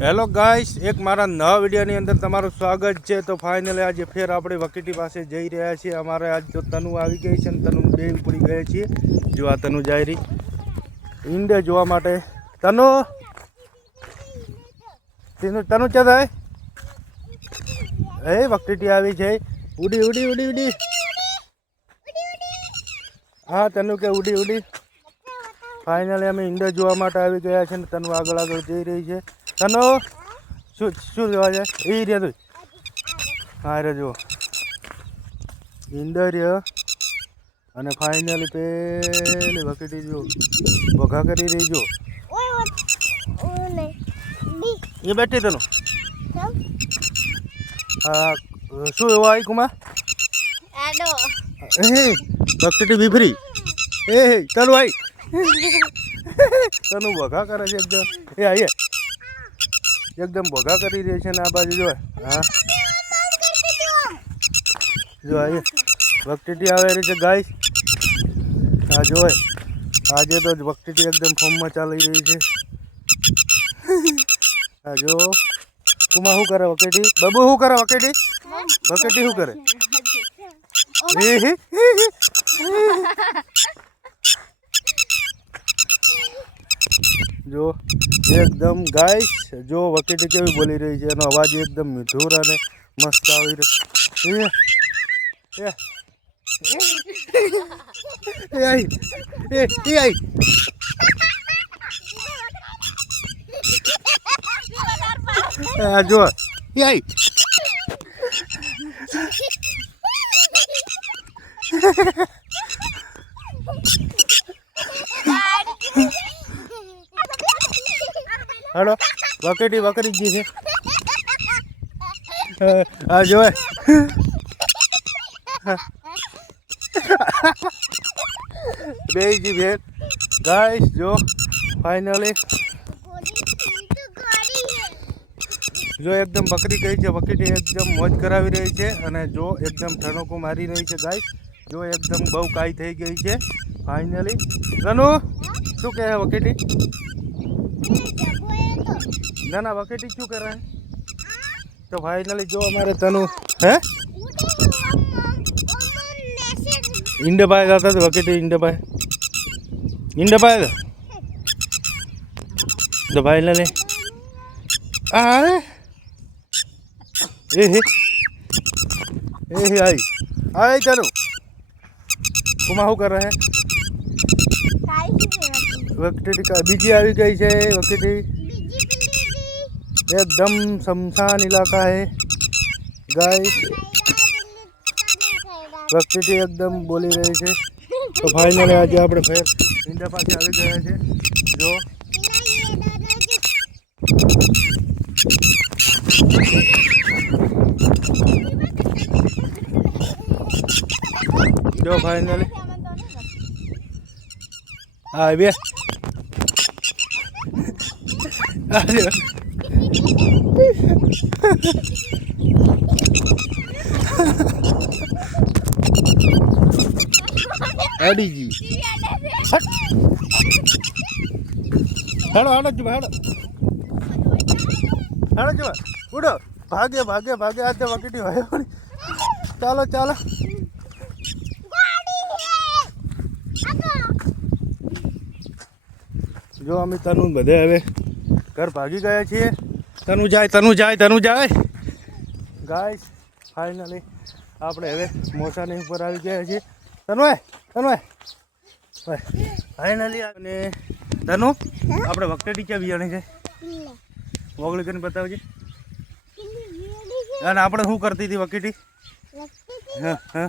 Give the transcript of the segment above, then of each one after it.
Hello guys, એક મારા નવા વિડીયોની અંદર તમારું સ્વાગત છે। તો ફાઇનલી આજે ફેર આપણે વકીટી પાસે જઈ રહ્યા છીએ। અમારે આજ તો તનુ આવી ગઈ છે અને તનુ બે પડી ગયા છીએ। જો આ તનુ જાય રહી ઈંડે જોવા માટે। તનુ તનુ ચાય એ વકીટી આવી છે। ઉડી ઉડી ઉડી ઉડી હા તનુ કે ઉડી ઉડી। ફાઇનલી અમે ઈંડે જોવા માટે આવી ગયા છે ને તનુ આગળ આગળ જઈ રહી છે। તનો શું જોવા જાય એ રહ્યા તું હા રે જો ઈંડર અને ફાઇનલી પેલી વકીટી જો વઘા કરી રહી જો એ બેઠી તનો હા શું એવો આવી કુમા વકીટી બીફરી એ ચાલો આવી તનું વઘા કરે છે એકદમ એ આવીએ એકદમ ભોગા કરી રહી છે ને આ બાજુ જો હા જો આવીએ વકટીટી આવે રહી છે ગાઈસ। હા જોય આજે તો વકટીટી એકદમ ફોર્મમાં ચાલી રહી છે। હા જો કુમા શું કરે વકીટી બાબુ શું કરે વકીટી વકીટી શું કરે જો એકદમ ગાઈસ જો વકીટી કેવી બોલી રહી છે એનો અવાજ એકદમ મધુર અને મસ્ત આવી રહ્યો જો हेलो वकटी वकरी जी है आ जो है बेजी भेल गाइस जो फाइनली जो एकदम बकरी गई है वकटी एकदम मौज करावी रही है અને જો एकदम ठणोको मारी रही है गाइस जो एकदम बहु काई થઈ ગઈ છે फाइनली રનુ શું કહે વકટી ना ना वकेटी क्यों कर रहे हैं तो फाइनली जो हमारे तनु है इंडे पाए जाता तो वकेटी इंडे पाएगा तो फाइनली आई आई तनु कुमा શું कर रहे हैं वकेटी का बीजी આવી ગઈ છે वकेटी एकदम शमशान इलाका है गाइस वकटी एकदम बोली रही है। तो फाइनली आज આપણે ફેર ઈંડા પાસે આવી ગયા છે જો જો फाइनली આ બે एडी जी हेलो हेलो जी हेलो हेलो जी उड़ो भागे भागे भागे आज वकटी भाई चलो चलो जो अमी तनु बधे हवे घर भागी गया छे तनु जाए तनु जाए तनु जाए गाइस फाइनली આપણે હવે મોસાની ઉપર આવી ગયા છીએ તનુ ફાઇનલી અને તનુ આપણે વકટેટી ક્યાં વિયાણી છે વગળી કરીને બતાવજે અને આપણે શું કરતી હતી વકીટી હા હા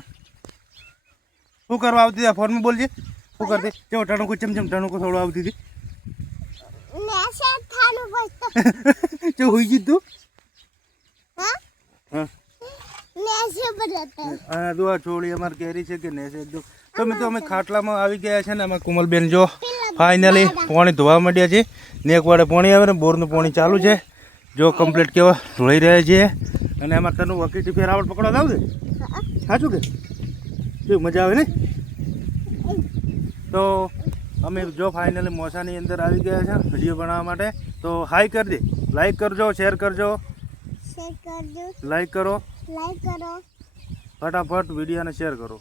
શું કરવા આવતી હતી ફોનમાં બોલજે શું કરતી કેવો ટણુકો ચમચમ ટણુકો થોડું આવતી હતી શું હોઈ ગઈ તું હા હા દુઆ છોડી અમારે કેરી છે કે નેસે જો તો મિત્રો અમે ખાટલામાં આવી ગયા છે ને અમે કોમલબેન જો ફાઇનલી પાણી ધોવા માંડ્યા છે ને એક વાડે પાણી આવે ને બોરનું પાણી ચાલુ છે જો કમ્પ્લીટ કેવા ધોઈ રહ્યા છે અને એમાં તનું વકીટી ફેર આવડ પકડવા આવશે સાચું કે કેવું મજા આવે ને તો અમે જો ફાઇનલી મોસાની અંદર આવી ગયા છે વિડીયો બનાવવા માટે તો હાઈ કરી દે। લાઈક કરજો, શેર કરજો, લાઈક કરો, લાઈક કરો ફટાફટ વિડીયોને શેર કરો.